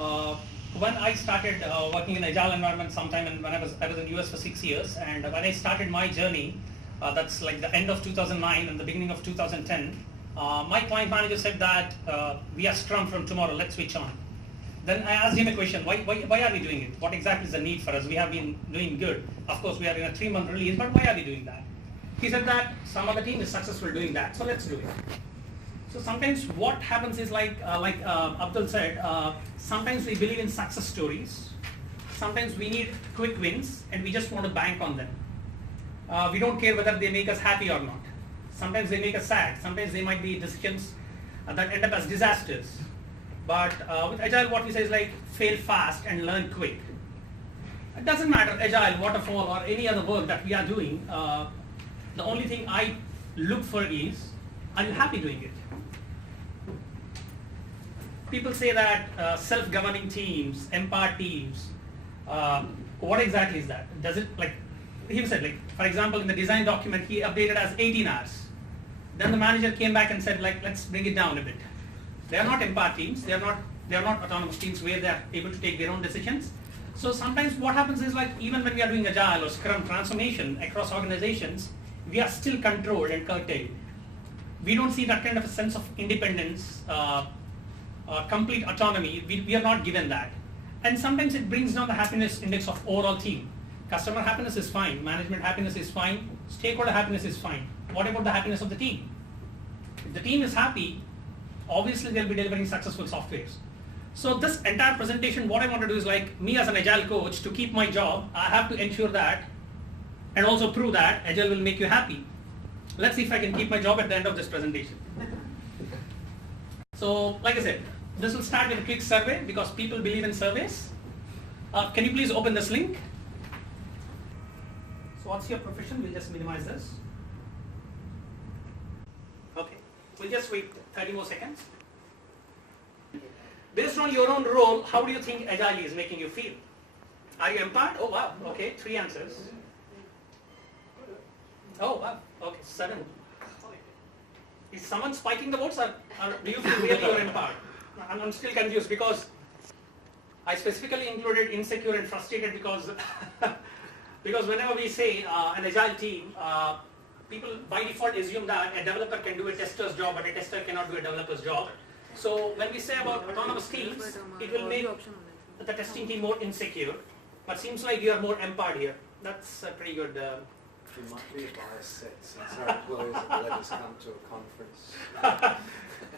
Uh, when I started working in agile environment sometime, and when I was in US for 6 years, and when I started my journey, that's like the end of 2009 and the beginning of 2010. My client manager said that we are Scrum from tomorrow. Let's switch on. Then I asked him a question, why are we doing it? What exactly is the need for us? We have been doing good. Of course, we are in a 3-month release, but why are we doing that? He said that some other team is successful doing that, so let's do it. So sometimes what happens is like Abdul said, sometimes we believe in success stories. Sometimes we need quick wins and we just want to bank on them. We don't care whether they make us happy or not. Sometimes they make us sad. Sometimes they might be decisions that end up as disasters. But with Agile, what we say is like fail fast and learn quick. It doesn't matter, Agile, Waterfall, or any other work that we are doing. The only thing I look for is, are you happy doing it? People say that self-governing teams, empowered teams, what exactly is that? Does it, like, he said, like, for example, in the design document, he updated as 18 hours. Then the manager came back and said, like, let's bring it down a bit. They are not empowered teams. They are not autonomous teams where they are able to take their own decisions. So sometimes what happens is, like, even when we are doing Agile or Scrum transformation across organizations, we are still controlled and curtailed. We don't see that kind of a sense of independence, complete autonomy. We are not given that. And sometimes it brings down the happiness index of overall team. Customer happiness is fine, management happiness is fine, stakeholder happiness is fine. What about the happiness of the team? If the team is happy, obviously they'll be delivering successful softwares. So this entire presentation, what I want to do is, like, me as an Agile coach, to keep my job, I have to ensure that and also prove that Agile will make you happy. Let's see if I can keep my job at the end of this presentation. So, like I said, this will start with a quick survey because people believe in surveys. Can you please open this link? So what's your profession? We'll just minimize this. Okay, we'll just wait 30 more seconds. Based on your own role, how do you think Agile is making you feel? Are you empowered? Oh wow, okay, 3 answers. Oh wow, okay, 7. Is someone spiking the votes, or do you feel really you're empowered? I'm still confused because I specifically included insecure and frustrated because because whenever we say an Agile team, people by default assume that a developer can do a tester's job, but a tester cannot do a developer's job. So when we say about autonomous teams, it will make the testing team more insecure, but seems like you are more empowered here. That's a pretty good. It might be a bias set since our employees have let us come to a conference.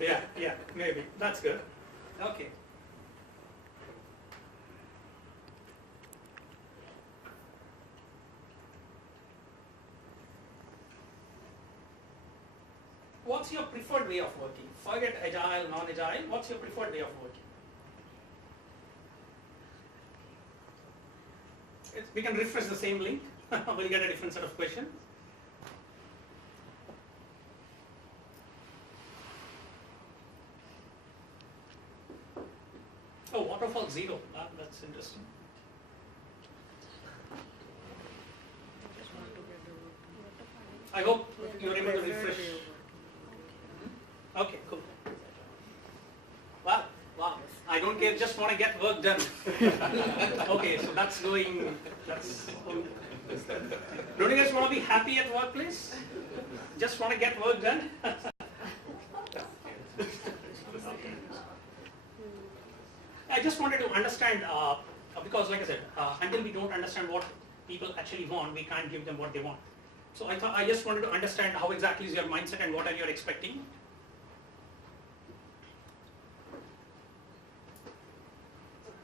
Yeah, maybe. That's good. Okay. What's your preferred way of working? Forget Agile, non-Agile. What's your preferred way of working? We can refresh the same link. We'll get a different set of questions. Oh, waterfall 0. That's interesting. I hope you're able to refresh. Okay, cool. Wow. I don't care, just want to get work done. Okay, so that's going, don't you guys want to be happy at workplace? Just want to get work done? I just wanted to understand, because like I said, until we don't understand what people actually want, we can't give them what they want. So I just wanted to understand how exactly is your mindset and what are you expecting.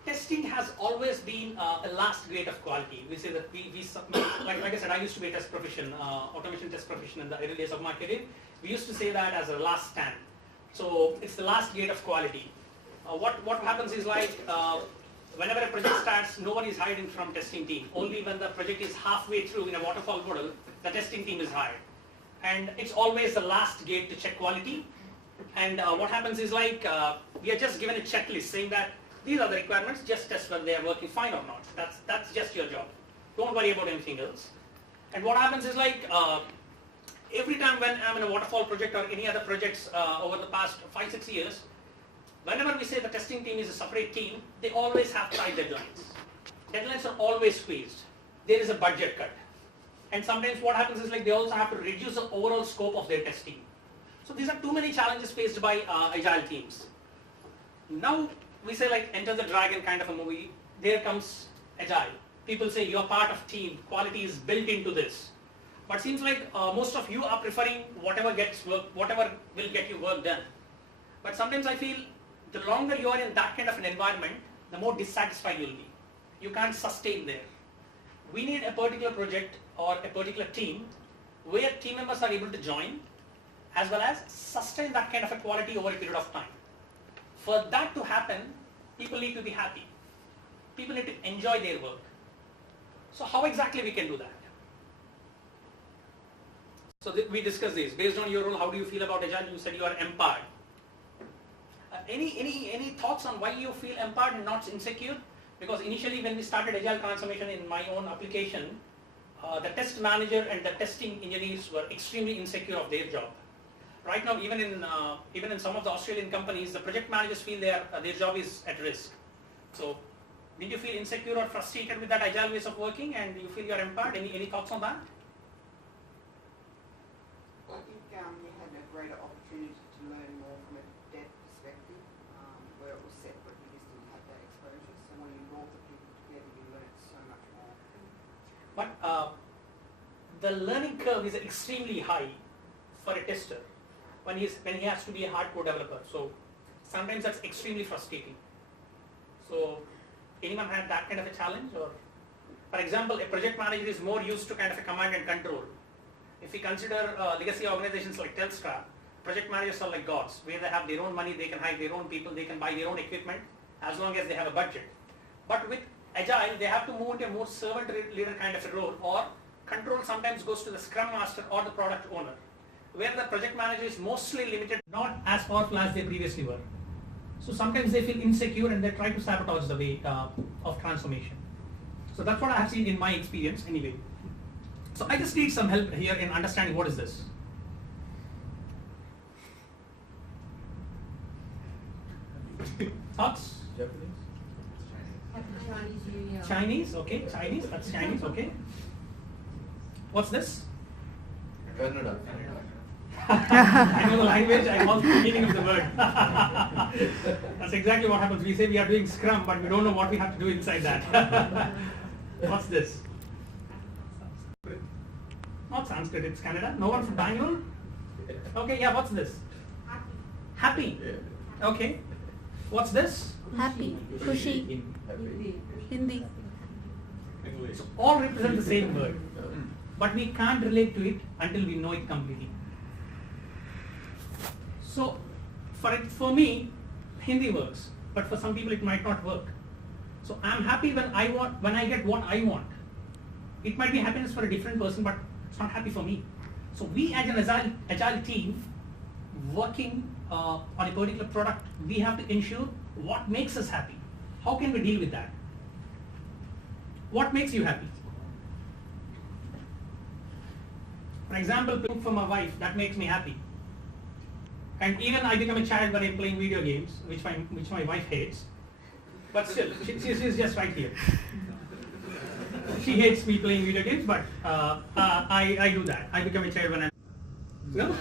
Testing has always been a last grade of quality. We say that we submit, like I said, I used to be a test profession, automation test profession in the early days of my career. We used to say that as a last stand. So it's the last grade of quality. What happens is, like, whenever a project starts, no one is hired in from testing team. Only when the project is halfway through in a waterfall model, the testing team is hired. And it's always the last gate to check quality. And what happens is, like, we are just given a checklist saying that these are the requirements, just test whether they are working fine or not. That's just your job. Don't worry about anything else. And what happens is, like, every time when I'm in a waterfall project or any other projects over the past 5-6 years, whenever we say the testing team is a separate team, they always have tight deadlines. Deadlines are always squeezed. There is a budget cut. And sometimes what happens is like they also have to reduce the overall scope of their testing. So these are too many challenges faced by agile teams. Now we say like enter the dragon kind of a movie. There comes agile. People say you're part of team. Quality is built into this. But seems like most of you are preferring whatever will get you work done. But sometimes I feel the longer you are in that kind of an environment, the more dissatisfied you'll be. You can't sustain there. We need a particular project or a particular team where team members are able to join as well as sustain that kind of a quality over a period of time. For that to happen, people need to be happy. People need to enjoy their work. So how exactly we can do that? So we discussed this. Based on your role, how do you feel about agile? You said you are empowered. Any thoughts on why you feel empowered and not insecure? Because initially when we started agile transformation in my own application, the test manager and the testing engineers were extremely insecure of their job. Right now, even in some of the Australian companies, the project managers feel their job is at risk. So, did you feel insecure or frustrated with that agile ways of working, and you feel you are empowered? Any thoughts on that? I think we had a greater opportunity to learn more from a dev perspective, where it was separate. We just didn't have that exposure. So when you brought the people together, you learned so much more. But the learning curve is extremely high for a tester when he has to be a hardcore developer. So sometimes that's extremely frustrating. So anyone had that kind of a challenge? Or, for example, a project manager is more used to kind of a command and control. If we consider legacy organizations like Telstra, project managers are like gods, where they have their own money, they can hire their own people, they can buy their own equipment, as long as they have a budget. But with agile, they have to move into a more servant leader kind of a role, or control sometimes goes to the scrum master or the product owner, where the project manager is mostly limited, not as powerful as they previously were. So sometimes they feel insecure and they try to sabotage the way of transformation. So that's what I have seen in my experience anyway. So I just need some help here in understanding what is this. Thoughts? Japanese? Chinese New Year. Chinese, okay, Chinese, that's Chinese, okay. What's this? Kannada. I know the language, I know the meaning of the word. That's exactly what happens. We say we are doing Scrum, but we don't know what we have to do inside that. What's this? Not Sanskrit, it's Kannada. No one from Bangalore? Okay, yeah, what's this? Happy. Okay. What's this? Happy, Khushi, Hindi. So all represent the same word, but we can't relate to it until we know it completely. So for me, Hindi works, but for some people it might not work. So I'm happy when I get what I want. It might be happiness for a different person, but it's not happy for me. So we as an agile team working on a particular product, we have to ensure what makes us happy. How can we deal with that? What makes you happy? For example, playing for my wife, that makes me happy. And even I become a child when I'm playing video games, which my wife hates. But still, she's just right here. She hates me playing video games, but I do that. I become a child when I'm... No?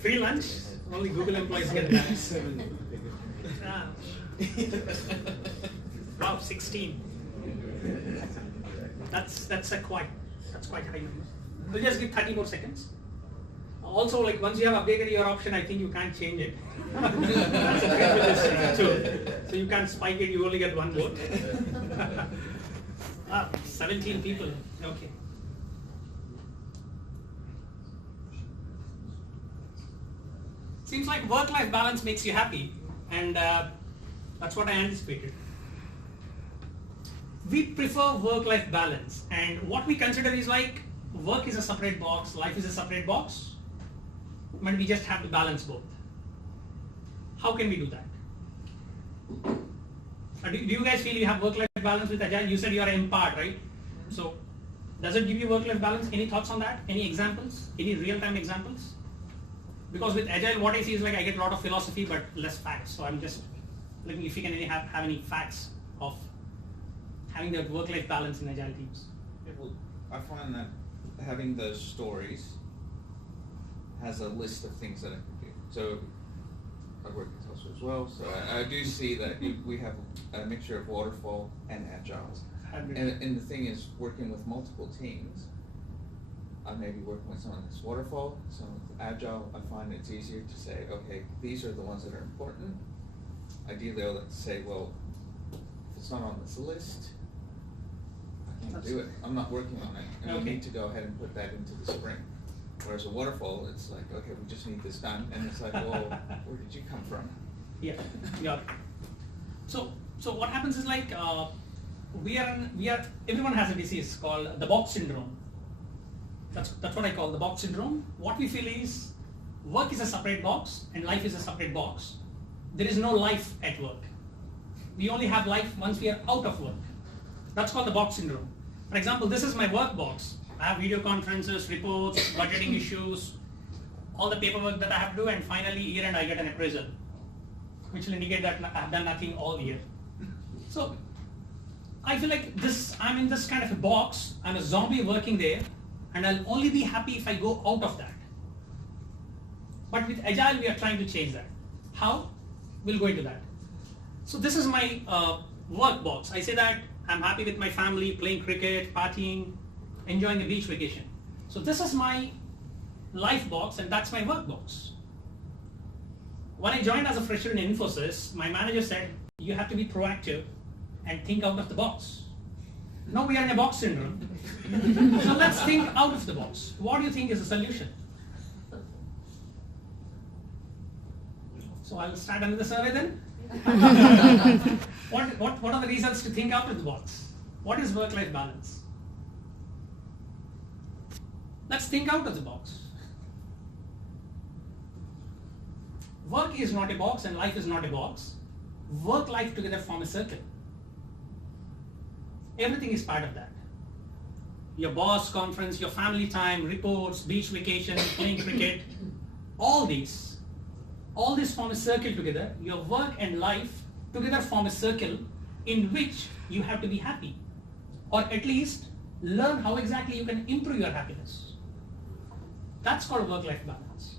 Free lunch? Only Google employees get that. Wow, 16. That's quite high number. We'll just give 30 more seconds. Also, like once you have updated your option, I think you can't change it. That's a privilege too. So you can't spike it. You only get one vote. 17 people. Okay. Seems like work-life balance makes you happy, and that's what I anticipated. We prefer work-life balance, and what we consider is like work is a separate box, life is a separate box, but we just have to balance both. How can we do that? Do you guys feel you have work-life balance with Agile? You said you are empowered, right? So, does it give you work-life balance? Any thoughts on that? Any examples? Any real-time examples? because with Agile, what I see is like I get a lot of philosophy but less facts. So I'm just looking if you can have any facts of having that work-life balance in Agile teams. Yeah, well, I find that having those stories has a list of things that I can do. So I work in Tulsa as well, so I do see that we have a mixture of waterfall and agile. And the thing is, working with multiple teams, I may be working with someone that's waterfall, someone with agile. I find it's easier to say, okay, these are the ones that are important. Ideally, I like to say, well, if it's not on this list, I can't do it. I'm not working on it, and we need to go ahead and put that into the sprint. Whereas a waterfall, it's like, okay, we just need this done, and it's like, well, where did you come from? Yeah, yeah. So what happens is like everyone has a disease called the box syndrome. That's what I call the box syndrome. What we feel is work is a separate box and life is a separate box. There is no life at work. We only have life once we are out of work. That's called the box syndrome. For example, this is my work box. I have video conferences, reports, budgeting issues, all the paperwork that I have to do, and finally year end I get an appraisal, which will indicate that I have done nothing all year. So I feel like I'm in this kind of a box. I'm a zombie working there, and I'll only be happy if I go out of that. But with Agile, we are trying to change that. How? We'll go into that. So this is my work box. I say that I'm happy with my family, playing cricket, partying, enjoying a beach vacation. So this is my life box, and that's my work box. When I joined as a fresher in Infosys, my manager said, you have to be proactive and think out of the box. Now we are in a box syndrome. So let's think out of the box. What do you think is the solution? So I'll start another survey then. What are the reasons to think out of the box? What is work-life balance? Let's think out of the box. Work is not a box and life is not a box. Work, life together form a circle. Everything is part of that. Your boss conference, your family time, reports, beach vacation, playing cricket, all these form a circle together. Your work and life together form a circle in which you have to be happy, or at least learn how exactly you can improve your happiness. That's called work-life balance.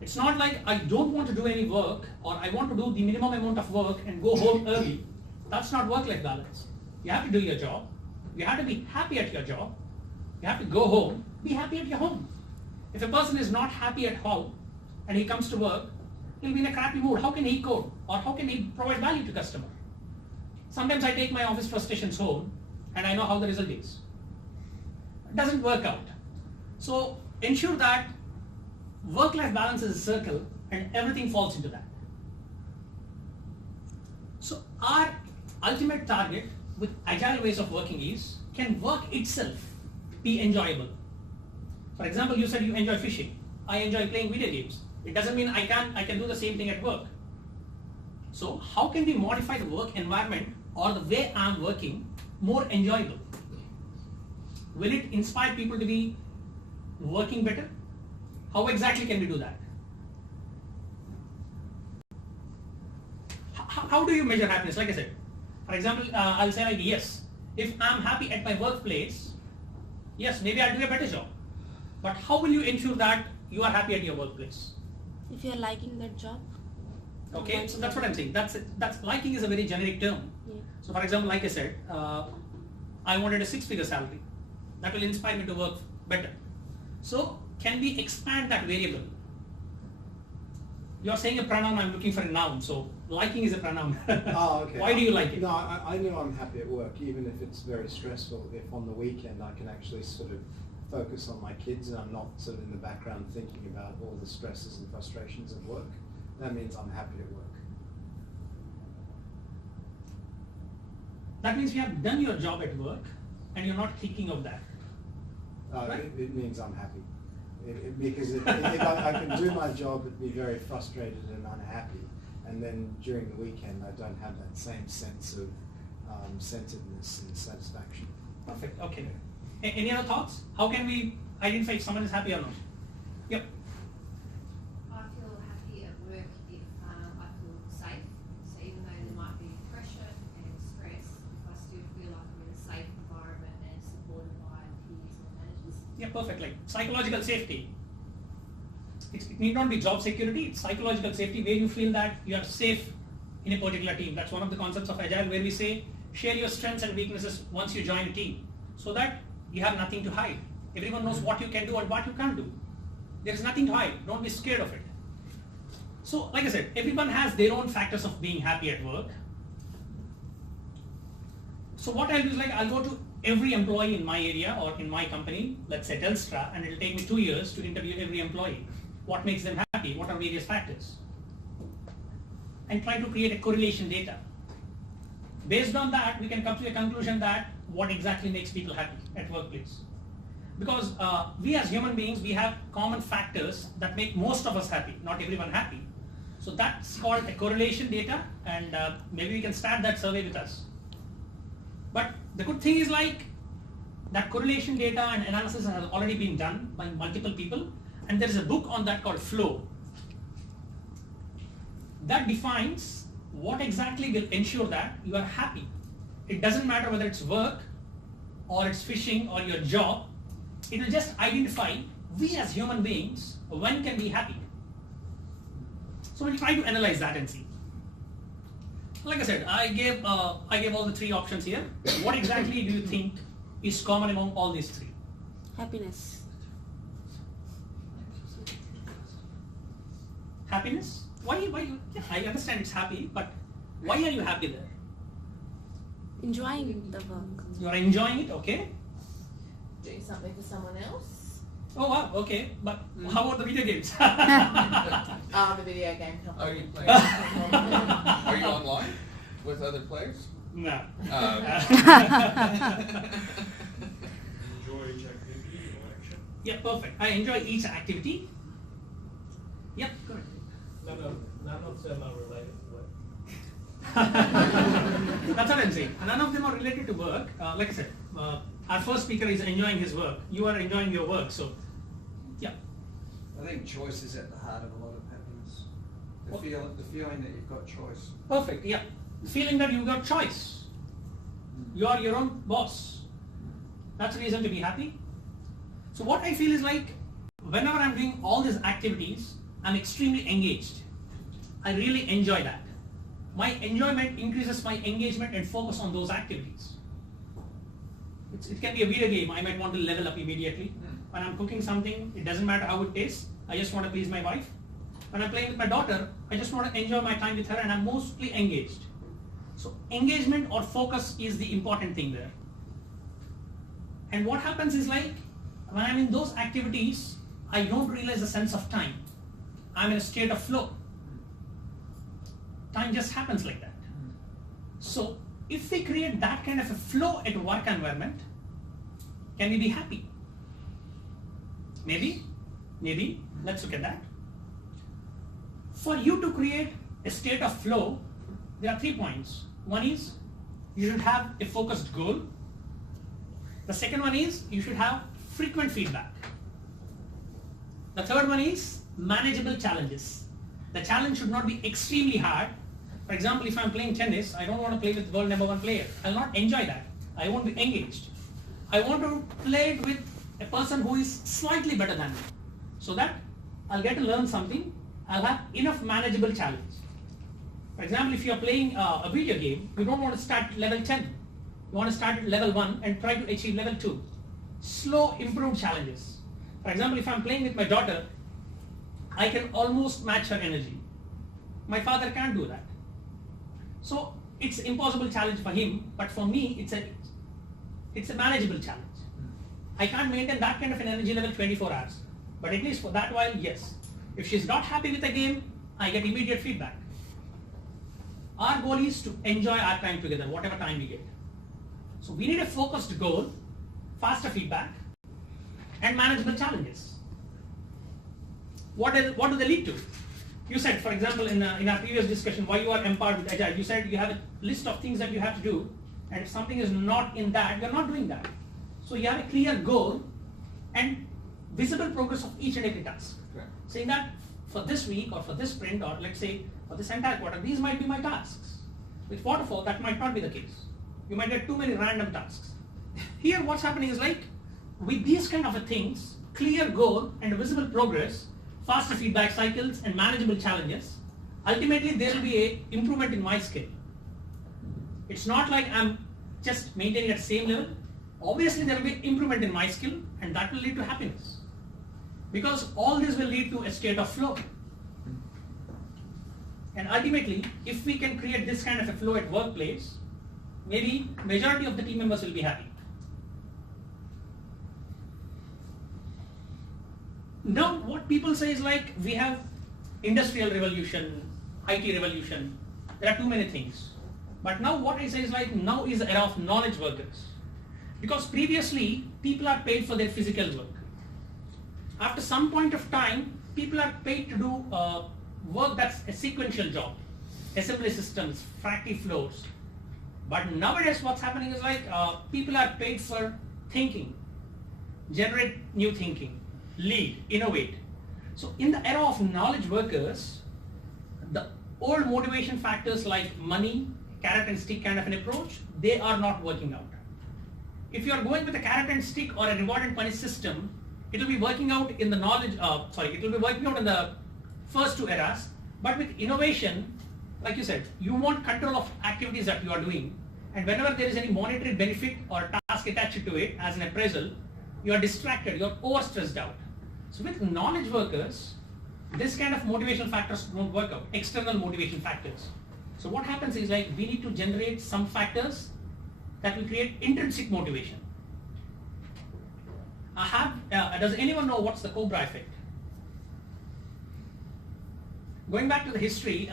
It's not like I don't want to do any work, or I want to do the minimum amount of work and go home early. That's not work-life balance. You have to do your job. You have to be happy at your job. You have to go home, be happy at your home. If a person is not happy at home and he comes to work, he'll be in a crappy mood. How can he code? Or how can he provide value to customer? Sometimes I take my office frustrations home and I know how the result is. It doesn't work out. So ensure that work-life balance is a circle and everything falls into that. So our ultimate target with agile ways of working is, can work itself be enjoyable? For example, you said you enjoy fishing. I enjoy playing video games. It doesn't mean I can do the same thing at work. So how can we modify the work environment or the way I'm working more enjoyable? Will it inspire people to be working better? How exactly can we do that? How do you measure happiness? Like I said, for example, I'll say like, yes, if I'm happy at my workplace, yes, maybe I'll do a better job. But how will you ensure that you are happy at your workplace? If you're liking that job. Okay, so that's what I'm saying. That's liking is a very generic term. Yeah. So for example, like I said, I wanted a 6-figure salary. That will inspire me to work better. So can we expand that variable? You're saying a pronoun, I'm looking for a noun. So liking is a pronoun. Oh, okay. Why do you like it? No, I know I'm happy at work, even if it's very stressful. If on the weekend I can actually sort of focus on my kids and I'm not sort of in the background thinking about all the stresses and frustrations of work, that means I'm happy at work. That means you have done your job at work and you're not thinking of that. Right? It means I'm happy. Because if I can do my job but be very frustrated and unhappy, and then during the weekend I don't have that same sense of centeredness and satisfaction. Perfect, okay. Any other thoughts? How can we identify if someone is happy or not? Yep. perfect. Like psychological safety. It need not be job security, it's psychological safety where you feel that you are safe in a particular team. That's one of the concepts of Agile where we say share your strengths and weaknesses once you join a team so that you have nothing to hide. Everyone knows what you can do and what you can't do. There is nothing to hide. Don't be scared of it. So like I said, everyone has their own factors of being happy at work. So what I'll do is like I'll go to every employee in my area or in my company, let's say Telstra, and it'll take me 2 years to interview every employee. What makes them happy? What are various factors? And try to create a correlation data. Based on that, we can come to a conclusion that what exactly makes people happy at workplace. Because we as human beings, we have common factors that make most of us happy, not everyone happy. So that's called a correlation data, and maybe we can start that survey with us. But the good thing is like that correlation data and analysis has already been done by multiple people, and there is a book on that called Flow that defines what exactly will ensure that you are happy. It doesn't matter whether it's work or it's fishing or your job. It will just identify we as human beings when can be happy. So we'll try to analyze that and see. Like I said, I gave all the 3 options here. What exactly do you think is common among all these 3? Happiness. Happiness? Why you? I understand it's happy, but why are you happy there? Enjoying the work. You are enjoying it, okay? Doing something for someone else. Oh wow, okay. But how about the video games? The video game company. Are you playing? Are you online with other players? No. Enjoy each activity or action. Yeah, perfect. I enjoy each activity. Yep, good. None of them are related to work. That's what I'm saying. None of them are related to work. Like I said, our first speaker is enjoying his work. You are enjoying your work. So, yeah. I think choice is at the heart of a lot of happiness. The feeling that you've got choice. Perfect. Yeah. The feeling that you've got choice. You are your own boss. That's a reason to be happy. So what I feel is like, whenever I'm doing all these activities, I'm extremely engaged. I really enjoy that. My enjoyment increases my engagement and focus on those activities. It can be a video game. I might want to level up immediately. When I'm cooking something, it doesn't matter how it tastes. I just want to please my wife. When I'm playing with my daughter, I just want to enjoy my time with her, and I'm mostly engaged. So engagement or focus is the important thing there. And what happens is like, when I'm in those activities, I don't realize the sense of time. I'm in a state of flow. Time just happens like that. So if we create that kind of a flow at work environment, can we be happy? Maybe. Let's look at that. For you to create a state of flow, there are 3 points. One is you should have a focused goal. The second one is you should have frequent feedback. The third one is manageable challenges. The challenge should not be extremely hard. For example, if I'm playing tennis, I don't want to play with world #1 player. I'll not enjoy that. I won't be engaged. I want to play it with a person who is slightly better than me, so that I'll get to learn something. I'll have enough manageable challenge. For example, if you're playing a video game, you don't want to start at level 10. You want to start at level 1 and try to achieve level 2. Slow, improved challenges. For example, if I'm playing with my daughter, I can almost match her energy. My father can't do that. So it's an impossible challenge for him, but for me, it's a manageable challenge. I can't maintain that kind of an energy level 24 hours. But at least for that while, yes. If she's not happy with the game, I get immediate feedback. Our goal is to enjoy our time together, whatever time we get. So we need a focused goal, faster feedback, and manageable challenges. What do they lead to? You said, for example, in our previous discussion, why you are empowered with Agile, you said you have a list of things that you have to do, and if something is not in that, you're not doing that. So you have a clear goal and visible progress of each and every task. Correct. Saying that for this week or for this sprint or let's say for this entire quarter, these might be my tasks. With waterfall, that might not be the case. You might get too many random tasks. Here what's happening is like, with these kind of things, clear goal and visible progress, faster feedback cycles and manageable challenges, ultimately there will be a improvement in my skill. It's not like I'm just maintaining at the same level. Obviously there will be improvement in my skill, and that will lead to happiness. Because all this will lead to a state of flow. And ultimately, if we can create this kind of a flow at workplace, maybe majority of the team members will be happy. Now what people say is like, we have industrial revolution, IT revolution, there are too many things. But now what I say is like, now is the era of knowledge workers. Because previously, people are paid for their physical work. After some point of time, people are paid to do work that's a sequential job, assembly systems, factory floors. But nowadays what's happening is like, people are paid for thinking, generate new thinking, lead, innovate. So in the era of knowledge workers, the old motivation factors like money, carrot and stick kind of an approach, they are not working out. If you are going with a carrot and stick or a reward and punish system, it will be working out in the it will be working out in the first two eras. But with innovation, like you said, you want control of activities that you are doing, and whenever there is any monetary benefit or task attached to it as an appraisal, you are distracted, you are overstressed out. So with knowledge workers, this kind of motivational factors don't work out, external motivation factors. So what happens is like, we need to generate some factors that will create intrinsic motivation. Does anyone know what's the Cobra effect? Going back to the history,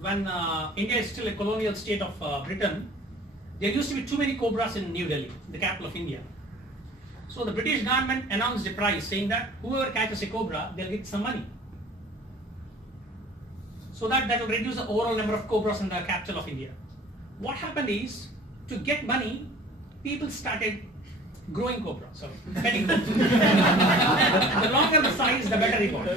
when India is still a colonial state of Britain, there used to be too many cobras in New Delhi, the capital of India. So the British government announced a prize saying that whoever catches a cobra, they'll get some money. So that will reduce the overall number of cobras in the capital of India. What happened is, to get money, people started growing cobras, so petting them. The longer the size, the better reward.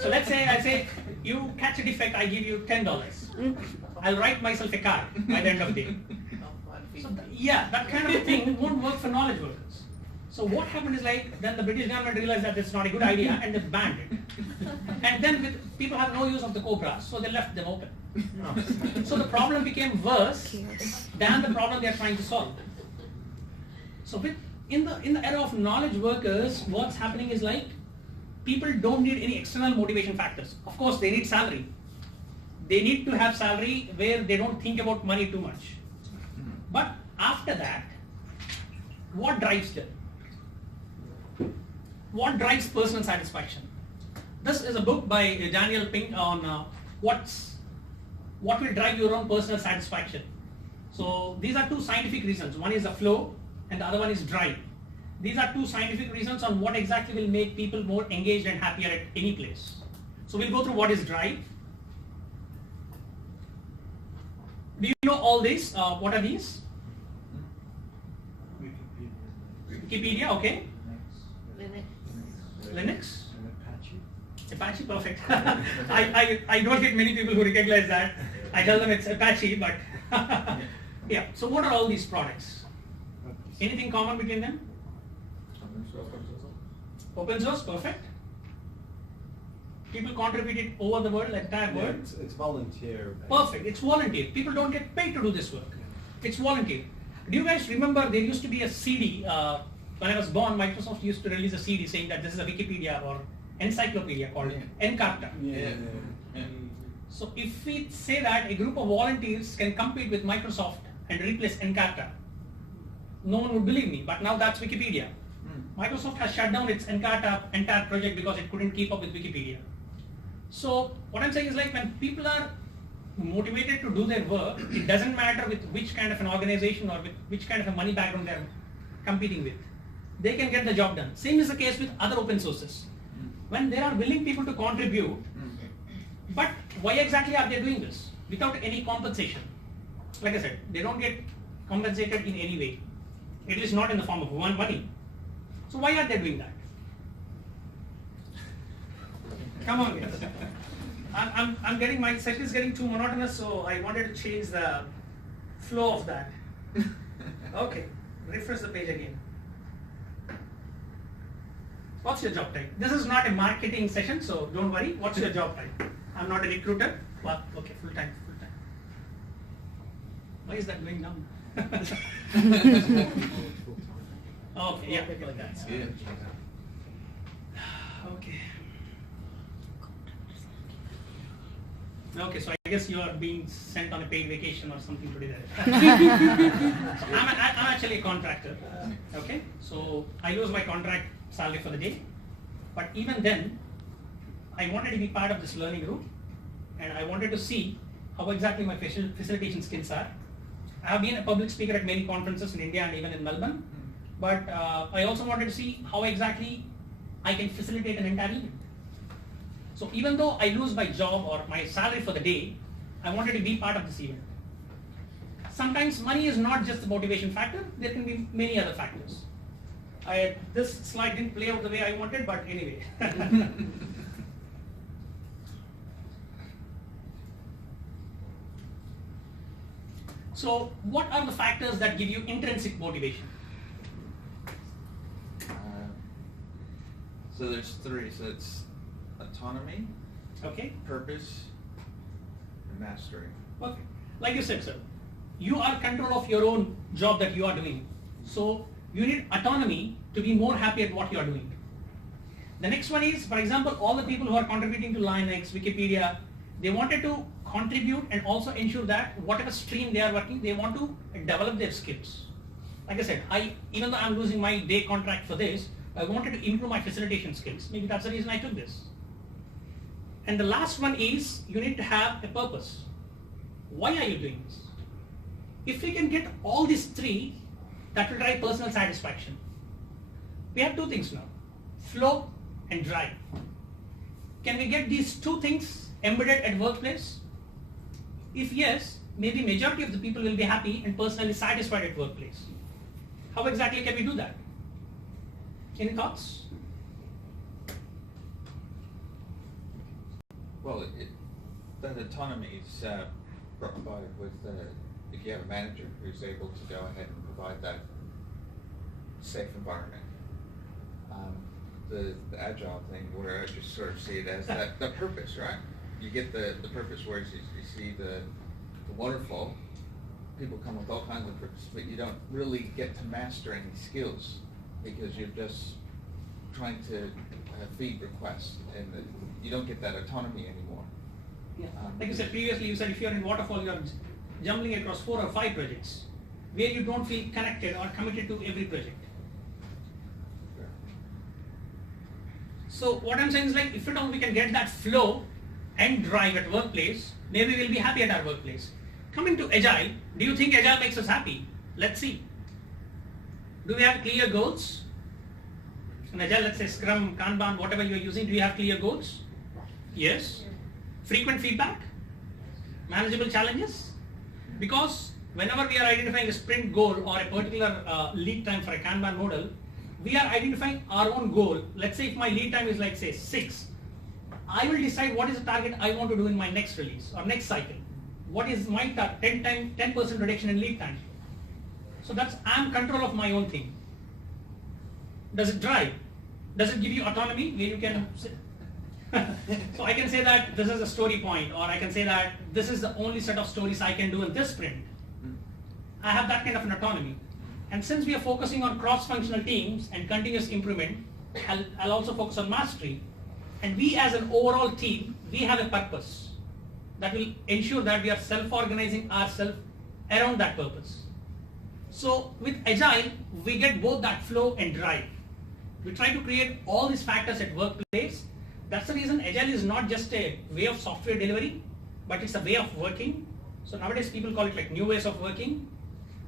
So let's say I say, you catch a defect, I give you $10. I'll write myself a car by the end of the day. So yeah, that kind of a thing won't work for knowledge workers. So what happened is like, then the British government realized that it's not a good idea and they banned it. And then people have no use of the cobras, so they left them open. So the problem became worse than the problem they are trying to solve. So in the era of knowledge workers, what's happening is like, people don't need any external motivation factors. Of course, they need salary. They need to have salary where they don't think about money too much. But after that, what drives them? What drives personal satisfaction? This is a book by Daniel Pink on what will drive your own personal satisfaction. So these are two scientific reasons. One is the flow and the other one is drive. These are two scientific reasons on what exactly will make people more engaged and happier at any place. So we'll go through what is drive. Do you know all these? What are these? Wikipedia, okay. Linux? Apache, perfect. I don't get many people who recognize that. I tell them it's Apache, but yeah. So what are all these products? Anything common between them? Open source, perfect. People contributed over the world, entire world. It's volunteer. Perfect, it's volunteer. People don't get paid to do this work. It's volunteer. Do you guys remember there used to be a CD, when I was born, Microsoft used to release a CD saying that this is a Wikipedia or encyclopedia called Encarta. Yeah. So if we say that a group of volunteers can compete with Microsoft and replace Encarta, no one would believe me, but now that's Wikipedia. Microsoft has shut down its Encarta entire project because it couldn't keep up with Wikipedia. So what I'm saying is like, when people are motivated to do their work, it doesn't matter with which kind of an organization or with which kind of a money background they're competing with. They can get the job done. Same is the case with other open sources. When there are willing people to contribute, but why exactly are they doing this? Without any compensation. Like I said, they don't get compensated in any way. It is not in the form of money. So why are they doing that? Come on, guys. I'm getting, my set is getting too monotonous, so I wanted to change the flow of that. Okay, refresh the page again. What's your job type? This is not a marketing session, so don't worry. What's your job type? I'm not a recruiter. Well, okay, full time. Why is that going down? Okay, yeah, like that. Yeah. Okay. Okay, so I guess you are being sent on a paid vacation or something today. I'm actually a contractor. Okay, so I lose my contract salary for the day, but even then, I wanted to be part of this learning group, and I wanted to see how exactly my facilitation skills are. I have been a public speaker at many conferences in India and even in Melbourne, but I also wanted to see how exactly I can facilitate an entire event. So even though I lose my job or my salary for the day, I wanted to be part of this event. Sometimes money is not just the motivation factor, there can be many other factors. This slide didn't play out the way I wanted, but anyway. So what are the factors that give you intrinsic motivation? So there's three. So it's autonomy, Okay, purpose, and mastery. perfect. Like you said, sir, you are control of your own job that you are doing. So you need autonomy to be more happy at what you are doing. The next one is, for example, all the people who are contributing to Linux, Wikipedia, they wanted to contribute and also ensure that whatever stream they are working, they want to develop their skills. Like I said, even though I'm losing my day contract for this, I wanted to improve my facilitation skills. Maybe that's the reason I took this. And the last one is, you need to have a purpose. Why are you doing this? If we can get all these three, that will drive personal satisfaction. We have two things now, flow and drive. Can we get these two things embedded at workplace? If yes, maybe majority of the people will be happy and personally satisfied at workplace. How exactly can we do that? Any thoughts? Well, that autonomy is provided with if you have a manager who's able to go ahead and provide that safe environment. The agile thing, where I just sort of see it as the purpose, right? You get the purpose where you see the waterfall. People come with all kinds of purpose, but you don't really get to master any skills because you're just trying to feed requests, and you don't get that autonomy anymore. Yeah. Like you said previously, you said if you're in waterfall, you're jumbling across 4 or 5 projects where you don't feel connected or committed to every project. So what I'm saying is, like, if at all we can get that flow and drive at workplace, maybe we'll be happy at our workplace. Coming to Agile, do you think Agile makes us happy? Let's see. Do we have clear goals? In Agile, let's say Scrum, Kanban, whatever you're using, do you have clear goals? Yes. Frequent feedback? Manageable challenges? Because whenever we are identifying a sprint goal or a particular lead time for a Kanban model, we are identifying our own goal. Let's say if my lead time is, like, say 6, I will decide what is the target I want to do in my next release or next cycle. What is my 10% reduction in lead time? So I'm control of my own thing. Does it drive? Does it give you autonomy where you can sit? So I can say that this is a story point, or I can say that this is the only set of stories I can do in this sprint. I have that kind of an autonomy. And since we are focusing on cross-functional teams and continuous improvement, I'll also focus on mastery. And we as an overall team, we have a purpose that will ensure that we are self-organizing ourselves around that purpose. So with Agile, we get both that flow and drive. We try to create all these factors at workplace. That's the reason Agile is not just a way of software delivery, but it's a way of working. So nowadays people call it like new ways of working.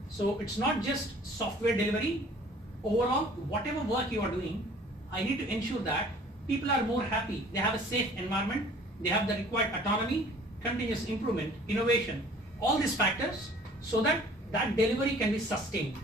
So it's not just software delivery. Overall, whatever work you are doing, I need to ensure that people are more happy. They have a safe environment. They have the required autonomy, continuous improvement, innovation, all these factors, so that that delivery can be sustained.